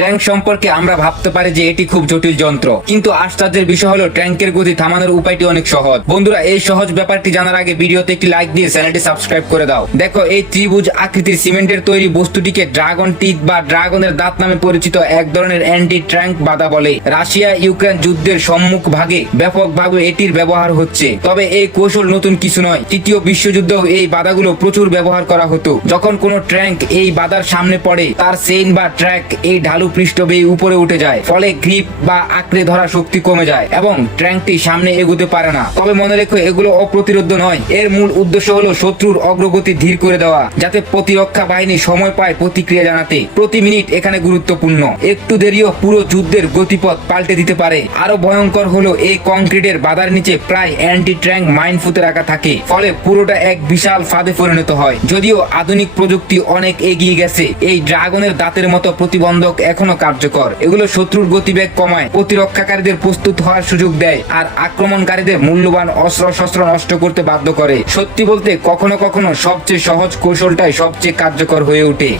Trunk সম্পর্কে আমরা ভাবতে পারি যে এটি খুব জটিল যন্ত্র। কিন্তু আশ্চর্যের বিষয় হলো ট্র্যাঙ্কের গতি থামানোর উপায়টি অনেক সহজ। বন্ধুরা, এই সহজ ব্যাপারটি জানার আগে ভিডিওতে একটি লাইক দিয়ে চ্যানেলটি সাবস্ক্রাইব করে দাও। দেখো, এই ত্রিভুজ আকৃতির সিমেন্টের তৈরি বস্তুটিকে ড্রাগন টিথ বা ড্রাগনের দাঁত নামে পরিচিত এক ধরনের অ্যান্টি ট্র্যাঙ্ক বাধা বলে। রাশিয়া ইউক্রেন যুদ্ধের সম্মুখ ভাগে ব্যাপকভাবে এটির ব্যবহার হচ্ছে। তবে এই কৌশল নতুন কিছু নয়। তৃতীয় বিশ্বযুদ্ধেও এই বাধাগুলো প্রচুর ব্যবহার করা হতো। যখন কোনো ট্র্যাঙ্ক এই বাধার সামনে পড়ে, তার চেইন বা ট্র্যাক এই ঢালু পৃষ্ঠ বেয়ে উপরে উঠে যায়, ফলে গ্রিপ বা আঁকড়ে ধরা শক্তি কমে যায় এবং ট্র্যাঙ্কটি সামনে এগোতে পারে না। তবে মনে রেখো, এগুলো অপ্রতিরোধ্য নয়। এর মূল উদ্দেশ্য হলো শত্রুর অগ্রগতি ধীর করে দেওয়া, যাতে প্রতিরক্ষা বাহিনী সময় পায় প্রতিক্রিয়া জানাতে। প্রতি মিনিট এখানে গুরুত্বপূর্ণ। একটু দেরিও পুরো যুদ্ধের গতিপথ পাল্টে দিতে পারে। আরও ভয়ঙ্কর হলো, এই কংক্রিটের বাধার নিচে প্রায় অ্যান্টি ট্র্যাঙ্ক মাইন ফুতে রাখা থাকে, ফলে পুরোটা এক বিশাল ফাঁদে পরিণত হয়। যদিও আধুনিক প্রযুক্তি অনেক এগিয়ে গেছে, এই ড্রাগনের দাঁতের মতো প্রতিবন্ধক এখনও কার্যকর। এগুলো শত্রুর গতিবেগ কমায়, প্রতিরক্ষাকারীদের প্রস্তুত হওয়ার সুযোগ দেয় আর আক্রমণকারীদের মূল্যবান অস্ত্র শস্ত্র নষ্ট করতে বাধ্য করে। সত্যি বলতে, কখনো কখনো সবচেয়ে সহজ কৌশলটাই সবচেয়ে কার্যকর হয়ে ওঠে।